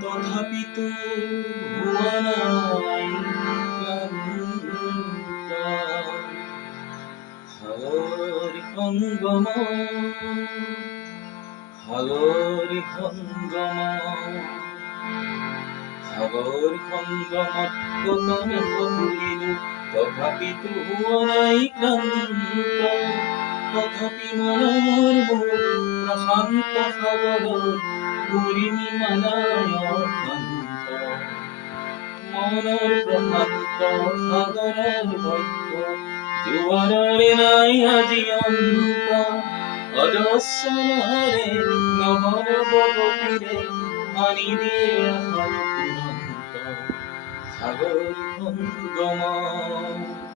তথাপিতো হোৱা নাই ক্লান্ত। সাগৰ সংগম, সাগৰ সংগম, সাগৰ সংগমত পতন সাঁতুৰিলো, তথাপিতো হোৱা নাই ক্লান্ত। তথাপি মনৰ মোৰ প্ৰশান্ত সাগৰৰ বুৰিমি মালাই অশান্ত। মনৰ প্ৰশান্ত সাগৰৰ বক্ষ জোৱাৰৰে নাই আজি অন্ত। অজস্ৰ লহৰে নৱনৱ গতিৰে আনি দিয়ে আশাৰ পুৰন্ত। সাগৰ